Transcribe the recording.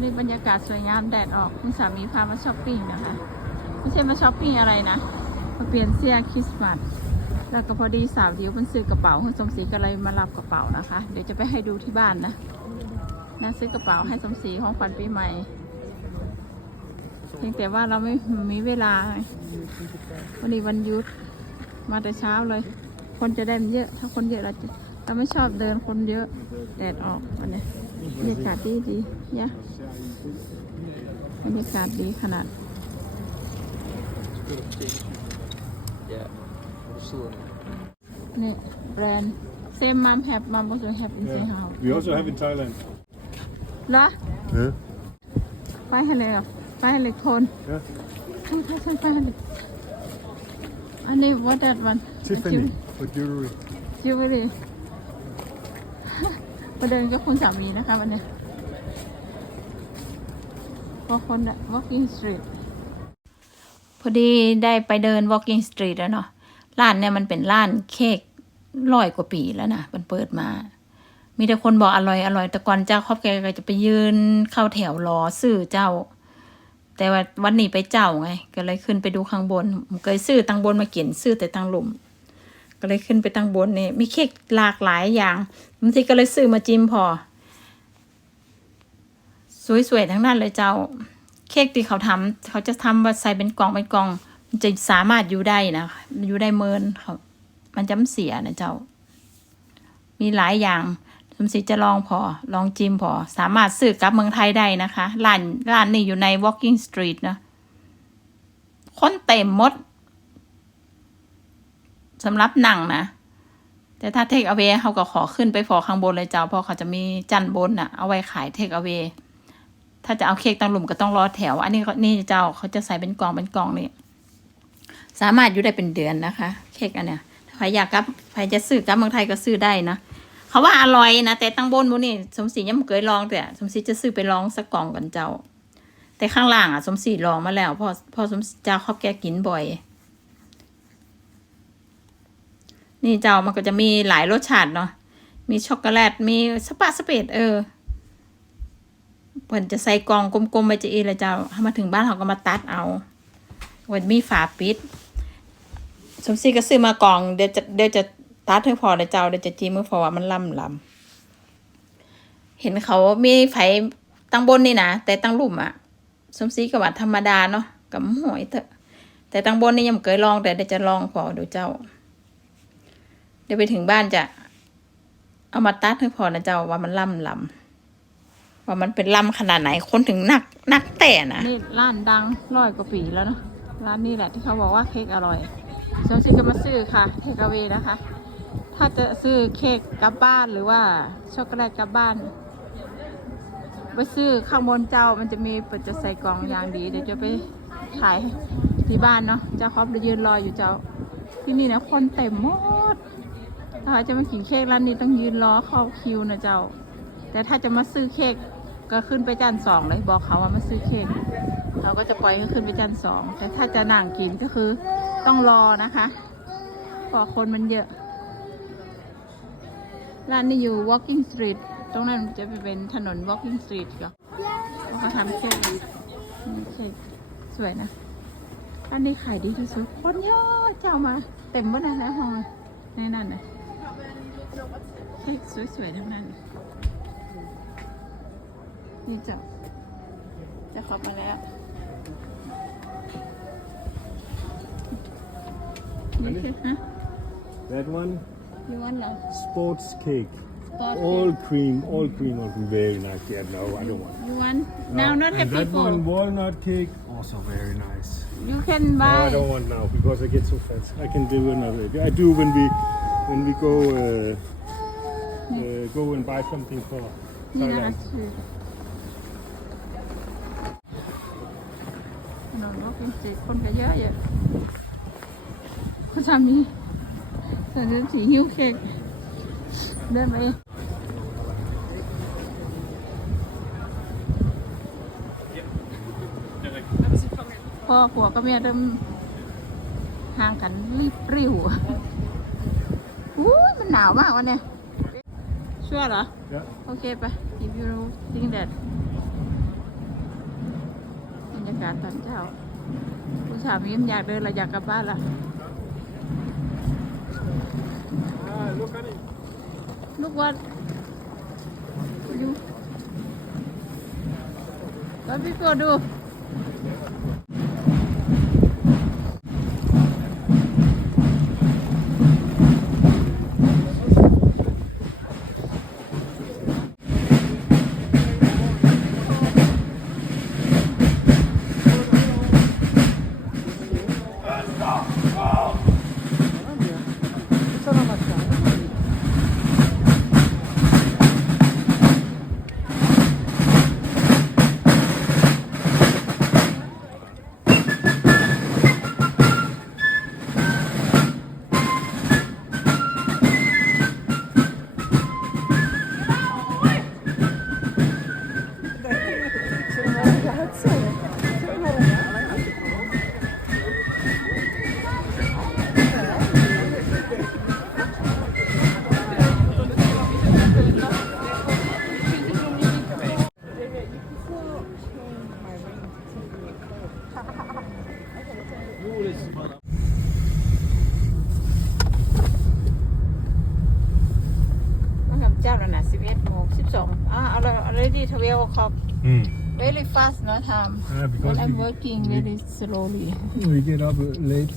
วันนี้บรรยากาศสวยงามแดดออกคุณสามีพามาช้อปปิ้งนะคะ ไม่ใช่มาช้อปปิ้งอะไรนะ มาเปลี่ยนเสื้อคริสต์มาสแล้วก็พอดีสาวเดียวมันซื้อกระเป๋าคุณสมศรีก็เลยมารับกระเป๋านะคะ เดี๋ยวจะไปให้ดูที่บ้านนะนะซื้อกระเป๋าให้สมศรีของขวัญปีใหม่เพียงแต่ว่าเราไม่มีเวลา วันนี้วันหยุดมาแต่เช้าเลย คนจะได้เยอะ ถ้าคนเยอะเราจะเราไม่ชอบเดินคนเยอะ แดดออกวันนี้ บรรยากาศดีดีๆยะบรรยากาศดีขนาด Yeah. Soon. นี่แบรนด์เซมมัมแฮปมัมบอสแฮปอินเซเฮา We also have in Thailand. เหรอ Yeah. ไปให้เลยเหรอไปให้เลยคน Yeah. ใช่ใช่ใช่ไปให้เลยอันนี้ what that one Tiffany for jewelry. จิวเวลรี่ มาเดินกับคุณสามีนะคะวันนี้พอคนน่ะ walking street พอดีได้ไปเดิน walking street แล้วเนาะร้านเนี่ยมันเป็นร้านเค้กร้อยกว่าปีแล้วนะมันเปิดมา มีแต่คนบอกอร่อยอร่อยแต่ก่อนเจ้าครอบแกก็จะไปยืนเข้าแถวรอซื้อเจ้า แต่ว่าวันนี้ไปเจ้าไง ก็เลยขึ้นไปดูข้างบนเคยซื้อตังบนมากินซื้อแต่ตังหลุม ก็เลยขึ้นไปตั้งบนนี่มีเค้กหลากหลายอย่างบางทีก็เลยซื้อมาจิ้มพอ สวยๆทั้งนั้นเลยเจ้า เค้กที่เขาทำเขาจะทำว่าใส่เป็นกล่องเป็นกล่อง มันจะสามารถอยู่ได้นะอยู่ได้เมินเขามันจำเสียนะเจ้า มีหลายอย่างสมศรีจะลองพอ ลองจิมพอ สามารถซื้อกลับเมืองไทยได้นะคะ ร้านร้านนี้อยู่ใน Walking Street นะคนเต็มหมด สำหรับหนังนะ แต่ถ้าเทคเอา a y เขาก็ขอขึ้นไปพอข้างบนเลยเจ้าเพราะเขาจะมีจันบนน่ะ เอาไว้ขายเทคเอา a y ถ้าจะเอาเค้กตังหลุมก็ต้องรอแถว อันนี้นี่เจ้าเขาจะใส่เป็นกล่องเป็นกล่องนี่สามารถอยู่ได้เป็นเดือนนะคะ เค้กอันเนี้ยถ้าใครอยากกลับใครจะซื้อกลับเมืองไทยก็ซื้อได้นะเขาว่าอร่อยนะแต่ตังบนบุนี่สมศรียังไม่เคยลองแต่สมศรีจะซื้อไปลองสักกล่องกันเจ้า แต่ข้างล่างอะสมศรีลองมาแล้วพอพอสมศรีเจ้าเขาแกกินบ่อย นี่เจ้ามันก็จะมีหลายรสชาติเนาะ มีช็อกโกแลต มีสปาสเปดเออเพิ่นจะใส่กล่องกลมๆไปจะอีเลยเจ้าถ้ามาถึงบ้านเขาก็มาตัดเอาเวันมีฝาปิด สมศรีก็ซื้อมากล่อง เดี๋ยวจะเดี๋ยวจะตัดให้พอเดี๋ยเจ้าเดี๋ยวจะจีมือพอว่ามันล่ำลำเห็นเขามีไฟตั้งบนนี่นะแต่ตั้งลุ่มอะสมศรีกับว่าธรรมดาเนาะกับหอยเถอะ แต่ตั้งบนนี่ยังเคยลองแต่เดี๋ยวจะลองพอดูเจ้า ดี๋ยวไปถึงบ้านจะเอามาตัดให้พอนะเจ้าว่ามันล่ำลำว่ามันเป็นล่ำขนาดไหนคนถึงนักนักแต่นะนี่ร้านดังร้อยกว่าปีแล้วเนาะร้านนี้แหละที่เขาบอกว่าเค้กอร่อยฉันซื้อจะมาซื้อค่ะเทคเอาเวนะคะ ถ้าจะซื้อเค้กกลับบ้านหรือว่าช็อกโกแลตกลับบ้านไปซื้อข้างบนเจ้ามันจะมีเปิดจะใส่กล่องอย่างดี เดี๋ยวจะไปขายที่บ้านเนาะเจ้าครอบจะยืนรออยู่เจ้าที่นี่นะคนเต็มหมด ถ้าจะมากินเค้กร้านนี้ต้องยืนรอเข้าคิวนะเจ้า แต่ถ้าจะมาซื้อเค้กก็ขึ้นไปจานสองเลยบอกเขาว่ามาซื้อเค้กเขาก็จะปล่อยให้ขึ้นไปจานสองแต่ถ้าจะนั่งกินก็คือต้องรอนะคะเพราะคนมันเยอะ ร้านนี้อยู่ Walking Street ตรงนั้นจะเป็นถนน Walking Street ก็เขาทำเค้กเค้กสวยนะร้านนี้ขายดีที่สุดคนเยอะเจ้ามา เต็มบ้านนะฮอยในนั่นนะเค้ก สวยๆทั้งนั้น นี่เจ้าจะเข้ามาแล้ว นี่คือฮะ That one, ยูวันเหรอ sports cake. Sport All cream, all cream, all cream. Very nice. Yeah, no, I don't want. You want? Now not and happy that for. one, walnut cake, also very nice. You can No, I buy. don't want now because I get so fat. I can do another. I do when we when we go uh, uh, go and buy something for นี่นะคะ Thailand. คือถนนว่าเป็นสีคนก็เยอะเยอะคุณสามีใส่เสื้อสีหิ้วเค้กเดินไปเอง พ่อผัวกับเมียเริ่มห่างกันรีบริ้วอู้ยมันหนาวมากวันเนี้ย ชัวร์เหรอ Yeah. โอเคไป if you think that ากาศตอนเช้าผู้สาวยิ้มอยากเดินเราอยากกลับบ้านละ Ah, look at it. ลูกวัดอยู่ เจ้าแล้วนะสิบเอ็ดโมงสิบสองอ่าเอาเลยเอาเลยดีทเวลคอ Hmm. very fast เนอะ time Yeah, because when I'm we- working we- very slowly We get up late